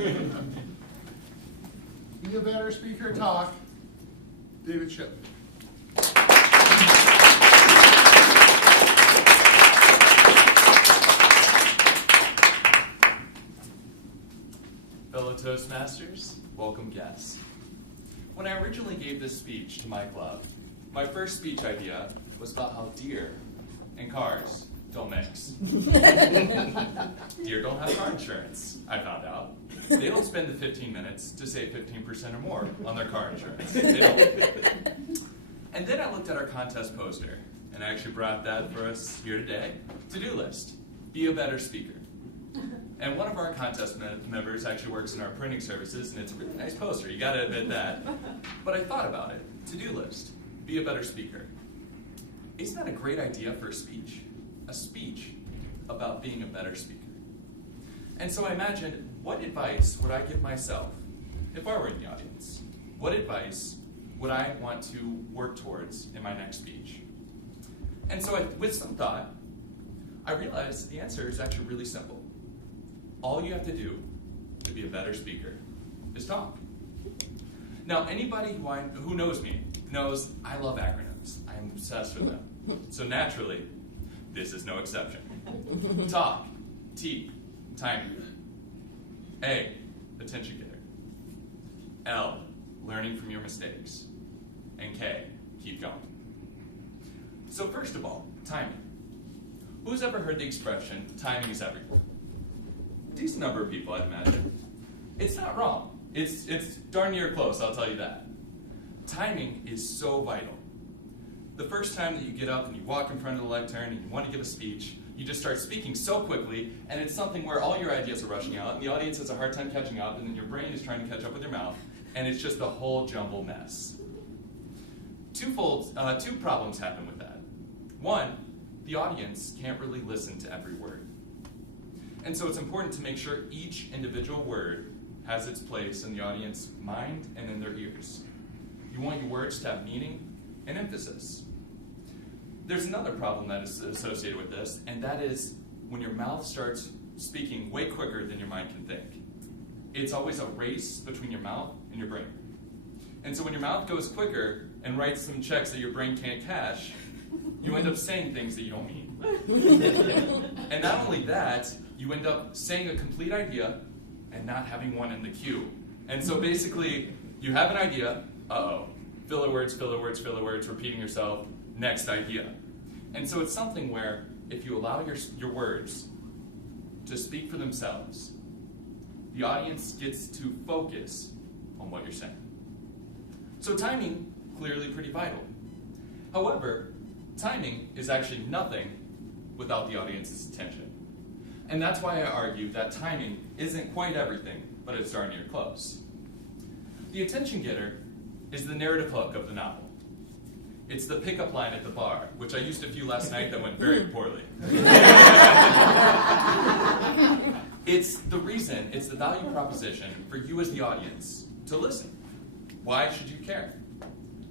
Be a better speaker, talk. David Schiff. Fellow Toastmasters, welcome guests. When I originally gave this speech to my club, my first speech idea was about how deer and cars don't mix. Deer don't have car insurance, I found out. They don't spend the 15 minutes to save 15% or more on their car insurance. They don't. And then I looked at our contest poster, and I actually brought that for us here today. To-do list, be a better speaker. And one of our contest members actually works in our printing services, and it's a really nice poster, you gotta admit that. But I thought about it, to-do list, be a better speaker. Isn't that a great idea for a speech? A speech about being a better speaker. And so I imagined, what advice would I give myself if I were in the audience? What advice would I want to work towards in my next speech? And so with some thought, I realized the answer is actually really simple. All you have to do to be a better speaker is talk. Now, anybody who knows me knows I love acronyms. I'm obsessed with them. So naturally, this is no exception. Talk, T, timing. A, attention getter. L, learning from your mistakes. And K, keep going. So first of all, timing. Who's ever heard the expression, timing is everything? Decent number of people, I'd imagine. It's not wrong. It's darn near close, I'll tell you that. Timing is so vital. The first time that you get up and you walk in front of the lectern and you want to give a speech, you just start speaking so quickly, and it's something where all your ideas are rushing out, and the audience has a hard time catching up, and then your brain is trying to catch up with your mouth, and it's just a whole jumble mess. Two problems happen with that. One, the audience can't really listen to every word. And so it's important to make sure each individual word has its place in the audience's mind and in their ears. You want your words to have meaning and emphasis. There's another problem that is associated with this, and that is when your mouth starts speaking way quicker than your mind can think. It's always a race between your mouth and your brain. And so when your mouth goes quicker and writes some checks that your brain can't cash, you end up saying things that you don't mean. And not only that, you end up saying a complete idea and not having one in the queue. And so basically, you have an idea, filler words, filler words, filler words, repeating yourself, next idea. And so it's something where if you allow your words to speak for themselves, the audience gets to focus on what you're saying. So timing, clearly pretty vital. However, timing is actually nothing without the audience's attention. And that's why I argue that timing isn't quite everything, but it's darn near close. The attention getter is the narrative hook of the novel. It's the pickup line at the bar, which I used a few last night that went very poorly. It's the reason, it's the value proposition for you as the audience to listen. Why should you care?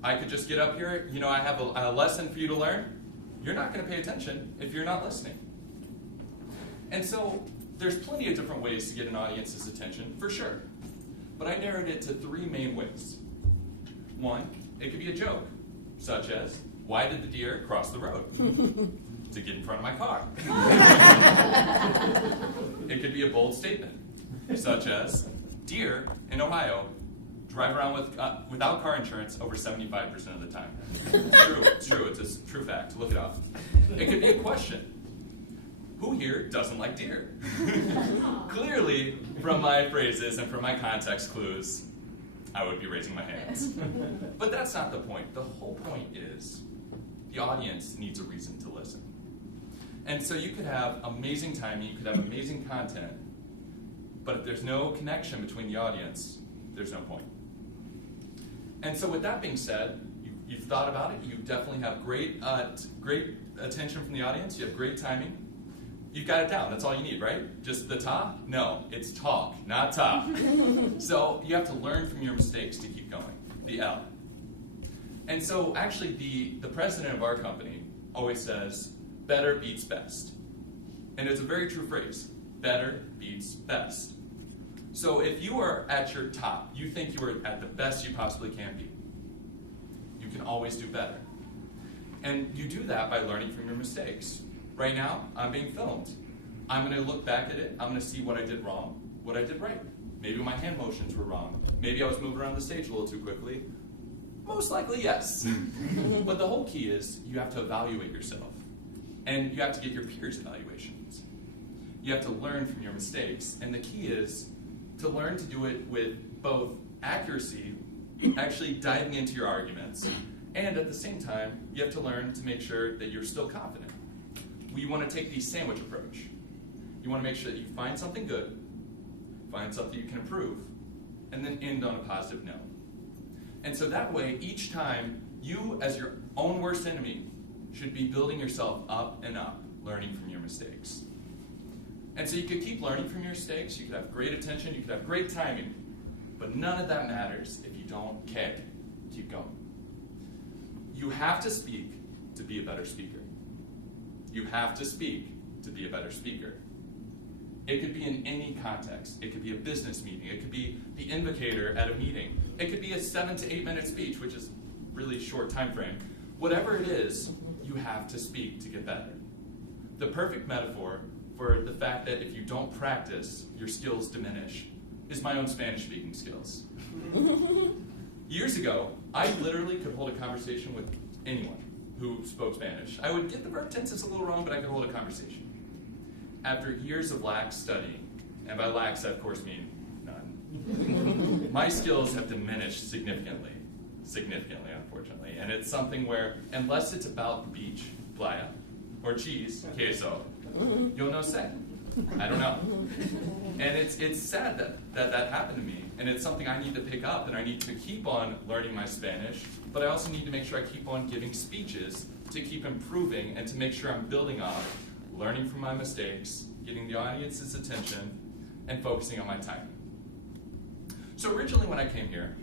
I could just get up here, I have a lesson for you to learn. You're not going to pay attention if you're not listening. And so there's plenty of different ways to get an audience's attention, for sure. But I narrowed it to three main ways. One, it could be a joke, such as, why did the deer cross the road? To get in front of my car. It could be a bold statement, such as, deer in Ohio drive around without car insurance over 75% of the time. It's true, it's a true fact, look it up. It could be a question. Who here doesn't like deer? Clearly, from my phrases and from my context clues, I would be raising my hands. But that's not the point. The whole point is the audience needs a reason to listen. And so you could have amazing timing, you could have amazing content, but if there's no connection between the audience, there's no point. And so with that being said, you've thought about it, you definitely have great attention from the audience, you have great timing. You've got it down, that's all you need, right? Just the talk? No, it's talk, not talk. So you have to learn from your mistakes to keep going, the L. And so actually the president of our company always says, better beats best. And it's a very true phrase, better beats best. So if you are at your top, you think you are at the best you possibly can be, you can always do better. And you do that by learning from your mistakes. Right now, I'm being filmed. I'm going to look back at it. I'm going to see what I did wrong, what I did right. Maybe my hand motions were wrong. Maybe I was moving around the stage a little too quickly. Most likely, yes. But the whole key is you have to evaluate yourself. And you have to get your peers' evaluations. You have to learn from your mistakes. And the key is to learn to do it with both accuracy, actually diving into your arguments, and at the same time, you have to learn to make sure that you're still confident. We want to take the sandwich approach. You want to make sure that you find something good, find something you can improve, and then end on a positive note. And so that way, each time, you as your own worst enemy should be building yourself up and up, learning from your mistakes. And so you could keep learning from your mistakes, you could have great attention, you could have great timing, but none of that matters if you don't keep going. You have to speak to be a better speaker. You have to speak to be a better speaker. It could be in any context. It could be a business meeting. It could be the invocator at a meeting. It could be a 7 to 8 minute speech, which is really short time frame. Whatever it is, you have to speak to get better. The perfect metaphor for the fact that if you don't practice, your skills diminish is my own Spanish speaking skills. Years ago, I literally could hold a conversation with anyone who spoke Spanish. I would get the verb tenses a little wrong, but I could hold a conversation. After years of lax study, and by lax I of course mean none, my skills have diminished significantly, unfortunately. And it's something where, unless it's about the beach, playa, or cheese, queso, yo no sé. I don't know. And it's sad that happened to me. And it's something I need to pick up, and I need to keep on learning my Spanish, but I also need to make sure I keep on giving speeches to keep improving and to make sure I'm building off, learning from my mistakes, getting the audience's attention, and focusing on my timing. So originally when I came here,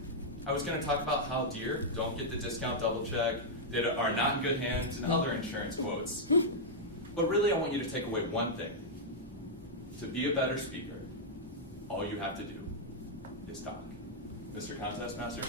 I was going to talk about how deer don't get the discount double check, they are not in good hands, and other insurance quotes. But really I want you to take away one thing. To be a better speaker, all you have to do is talk. Mr. Contest Master?